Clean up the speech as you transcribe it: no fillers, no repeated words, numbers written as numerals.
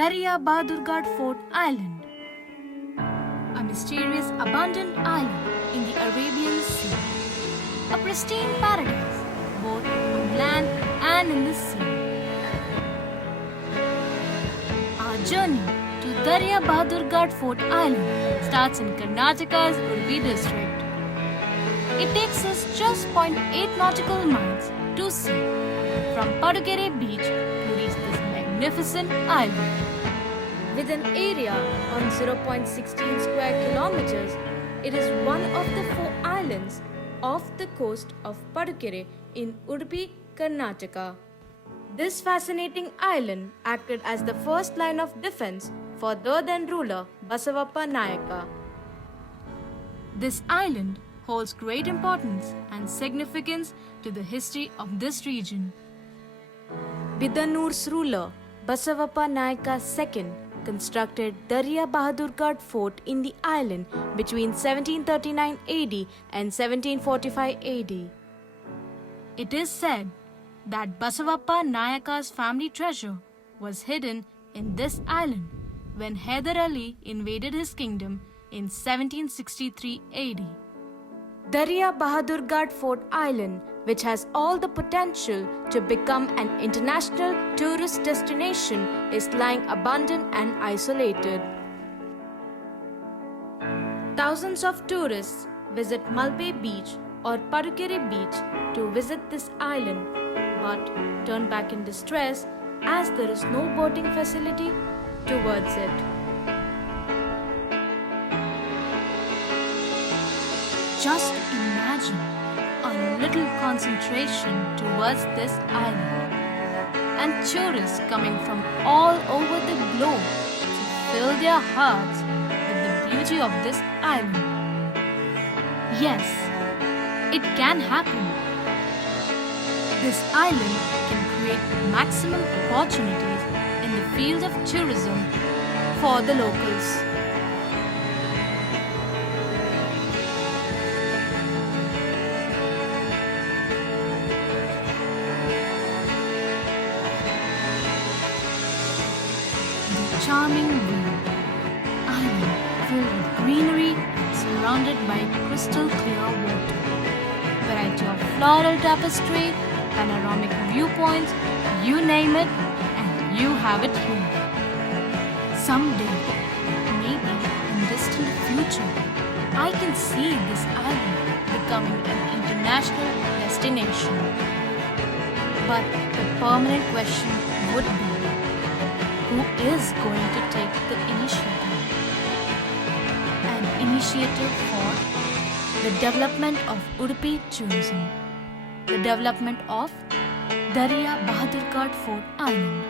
Dariya Bahadurgadh Fort Island, a mysterious abandoned island in the Arabian Sea, a pristine paradise both on land and in the sea. Our journey to Dariya Bahadurgadh Fort Island starts in Karnataka's Udupi district. It takes us just 0.8 nautical miles to sea from Bahadurgad beach to reach this magnificent island. With an area on 0.16 square kilometers, it is one of the 4 islands off the coast of Bahadurgad in Udupi, Karnataka. This fascinating island acted as the first line of defense for the then ruler Basavappa Nayaka. This island holds great importance and significance to the history of this region. Bidanur's ruler Basavappa Nayaka II constructed Dariya Bahadurgadh Fort in the island between 1739 AD and 1745 AD. It is said that Basavappa Nayaka's family treasure was hidden in this island when Hyder Ali invaded his kingdom in 1763 AD. Dariya Bahadurgadh Fort Island, which has all the potential to become an international tourist destination, is lying abandoned and isolated. Thousands of tourists visit Malpe Beach or Bahadurgad Beach to visit this island, but turn back in distress as there is no boating facility towards it. Just imagine a little concentration towards this island and tourists coming from all over the globe to fill their hearts with the beauty of this island. Yes, it can happen. This island can create maximum opportunities in the field of tourism for the locals. Charming view, island filled with greenery and surrounded by crystal clear water. Variety of floral tapestry, panoramic viewpoints, you name it, and you have it here. Someday, maybe in distant future, I can see this island becoming an international destination. But the permanent question would be, who is going to take the initiative? An initiative for the development of Udupi tourism, the development of Dariya Bahadurgadh Fort Island.